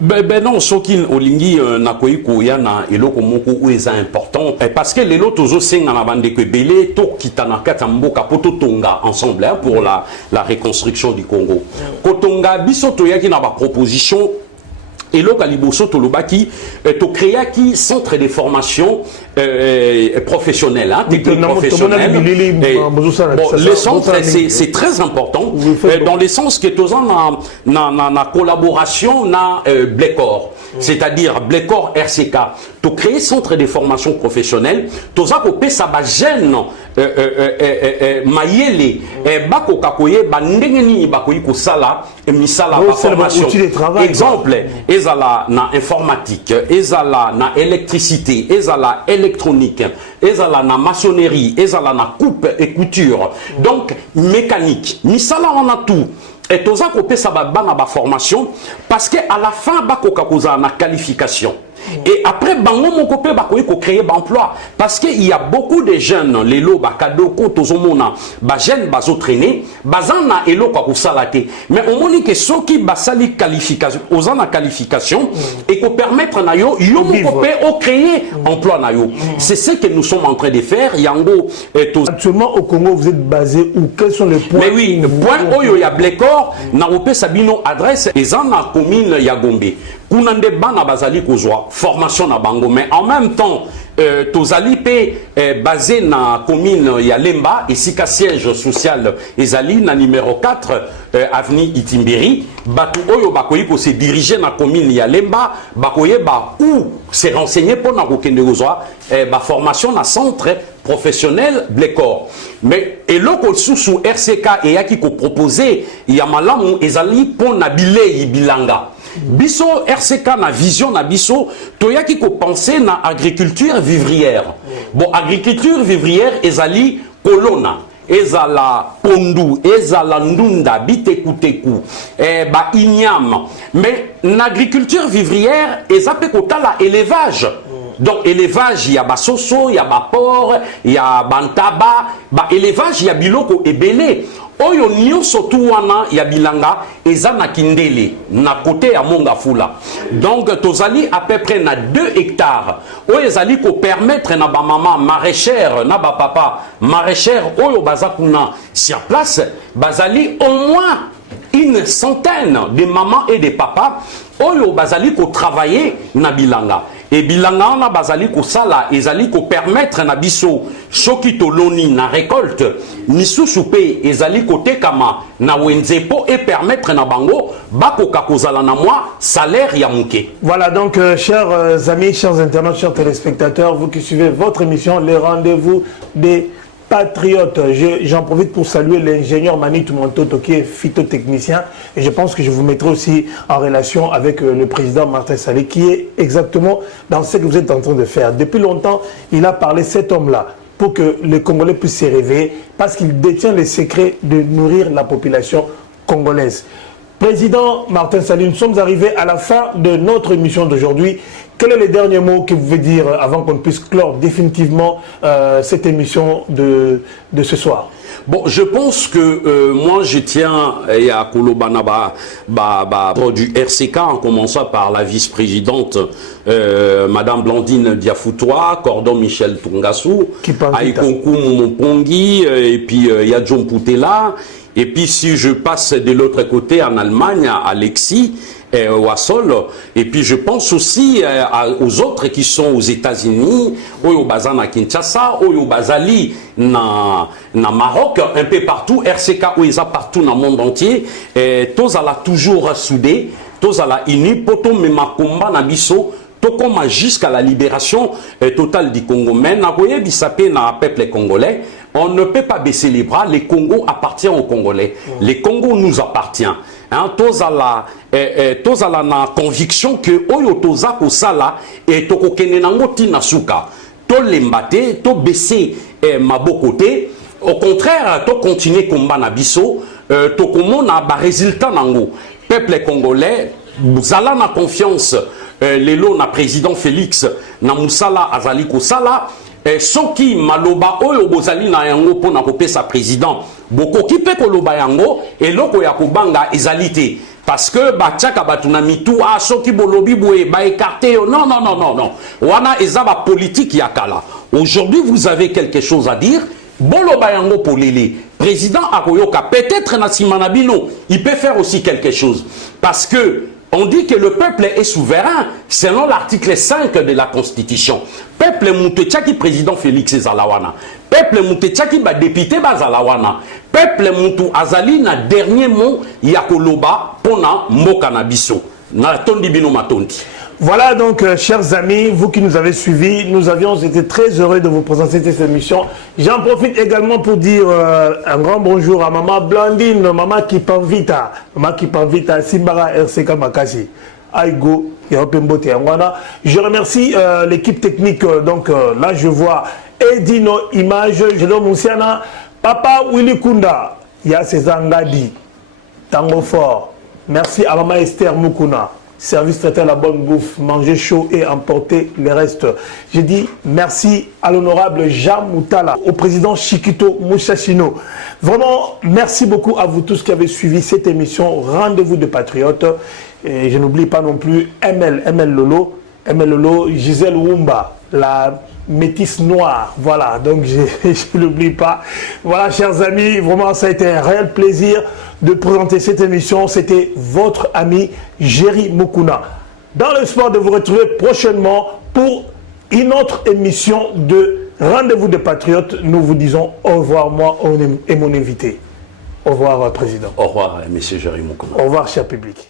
Ben non, ce qui olingi nakoyi koyana eloko moko ou eza important parce que les lotos tozo senga na bande que belé to kitana kata mboka poto tonga ensemble pour la reconstruction du Congo. Kotonga biso to yaki na ba proposition et là, Kaliboso Tolobaki, tu crées qui centre de formation professionnelle, hein, technique professionnelle. Le centre, c'est très important, dans le sens que tu as na collaboration na Blécor, c'est-à-dire Blécor RCK. Tu crées centre de formation professionnelle, tu as coupé ça ba gêne mayele bako kakoye bandengeni bakoyi ko sala misala ba formation. Exemple, ezala na informatique, ezala na électricité, ezala électronique, ezala na maçonnerie, ezala na coupe et couture. Donc mécanique, misala on a tout. Et toza kopé ça ba na formation parce que à la fin bako kakoza na qualification. Et après, bango mon copé bakoyi ko créer emploi parce que il y a beaucoup de jeunes les lots bakado ko tozomona ba jeunes bazo traîner bazana elo ko salate mais on moni que ceux qui basali qualification ozana qualification et ko permettre na yo mon copé au créer emploi na yo. C'est ce que nous sommes en train de faire yango actuellement au Congo. Vous êtes basé où? Quels sont les points? Mais oui, le point oyo ya Blécor na opé sabino adresse ezana commune ya Gombe kunande bana bazali kozwa formation na bango mais en même temps tozali pe basé na commune ya Lemba ici ka siège social ezali na numéro 4 avenue Itimbiri batu oyo bakoyi ko se diriger na commune ya Lemba bakoye ba ou se renseigner pour na kokende kozwa ba formation na centre professionnel Blécor. Mais eloko susu RCK et yaki ko proposer ya malamu ezali pour na bilei bilanga. Biso RCK na vision na biso toyaki ko penser na agriculture vivrière. Bon agriculture vivrière ezali kolona ezala pondu ezala ndunda bitekuteku ba inyam mais l'agriculture vivrière ezape kotala élevage. Donc élevage il y a ba soso il y a ba porc il y a bantaba ba élevage il y a biloko ebele oyo nyonso tu wana ya bilanga eza na kindele na côté ya Mongafula. Donc tozali à peu près na 2 hectares oyo ezali ko permettre na ba maman maraîchère na ba papa maraîchère oyo bazakuna sur place bazali au moins une centaine de mamans et de papas oyo bazali ko travailler na bilanga. Et bilanga na bazali ko sala ezali ko permettre na biso soki toloni na récolte misusu pe ezali ko tekama na wenzepo et permettre na bango bakoka kozala na moi salaire ya muke. Voilà donc chers amis, chers internautes, chers téléspectateurs, vous qui suivez votre émission Les Rendez-vous des Patriotes. J'en profite pour saluer l'ingénieur Manitou Montoto qui est phytotechnicien et je pense que je vous mettrai aussi en relation avec le président Martin Sali qui est exactement dans ce que vous êtes en train de faire. Depuis longtemps, il a parlé cet homme-là pour que les Congolais puissent se réveiller parce qu'il détient les secrets de nourrir la population congolaise. Président Martin Sali, nous sommes arrivés à la fin de notre émission d'aujourd'hui. Quel est le dernier mot que vous voulez dire avant qu'on puisse clore définitivement cette émission de ce soir? Bon, je pense que moi je tiens à Kolobana du RCK en commençant par la vice-présidente Madame Blandine Diafoutoua, Cordon Michel Tungassou, Aïkonkou Mompongi, et puis Yadjon Poutela. Et puis si je passe de l'autre côté en Allemagne, Alexis Wassol, et puis je pense aussi aux autres qui sont aux États-Unis, au Bazana Kinshasa, au Bazali na Maroc, un peu partout, RCK où ils sont partout dans le monde entier, tous à la toujours soudés, tous à la unis, poto mema komba na biso. Jusqu'à la libération totale du Congo. Mais na peuple congolais, on ne peut pas baisser les bras. Les Congo appartient aux Congolais. Les Congo nous appartient. Hein, tozala na conviction que oyo toza kosala et tokokende nango tina suka. To lembate, to baisser maboko te. Au contraire, to continuer combat na biso, to komona ba résultat nango. Peuple congolais, zala na confiance lelo na président Félix na musala azali kosala. Soki maloba oyo bozali na yango pona kopesa président bokoki pe koloba yango eloko ya kobanga ezalité parce que batiaka batuna mitu soki bolobi boye ba écarter non wana eza ba politique ya kala. Aujourd'hui vous avez quelque chose à dire boloba yango polele président akoyoka peut-être na simanabino il peut faire aussi quelque chose parce que on dit que le peuple est souverain selon l'article 5 de la Constitution. Peuple Moutechaki président Félix Zalawana. Peuple Moutechaki ba député Bazalawana. Peuple Moutou Azali na dernier mot Yakoloba pona Mboka na biso. Na tondi bino matondi. Voilà donc, chers amis, vous qui nous avez suivis, nous avions été très heureux de vous présenter cette émission. J'en profite également pour dire un grand bonjour à Maman Blandine, Maman Kipanvita, Simbara RCK Makasi, Aigo, Yeropembote Angwana. Je remercie l'équipe technique, donc là je vois Edino Image, Jedo Moussiana, Papa Willy Kunda, Ya Ngadi, Tango Fort. Merci à Maman Esther Mukuna. Service traiter la bonne bouffe, manger chaud et emporter les restes. Je dis merci à l'honorable Jean Moutala, au président Chikito Moussachino. Vraiment, merci beaucoup à vous tous qui avez suivi cette émission Rendez-vous de Patriotes. Et je n'oublie pas non plus ML Lolo, Gisèle Wumba, la métisse noire. Voilà, donc je ne l'oublie pas. Voilà, chers amis, vraiment, ça a été un réel plaisir de présenter cette émission. C'était votre ami Jerry Mukuna. Dans l'espoir de vous retrouver prochainement pour une autre émission de Rendez-vous des Patriotes, nous vous disons au revoir, moi et mon invité. Au revoir, Président. Au revoir, M. Jerry Mukuna. Au revoir, cher public.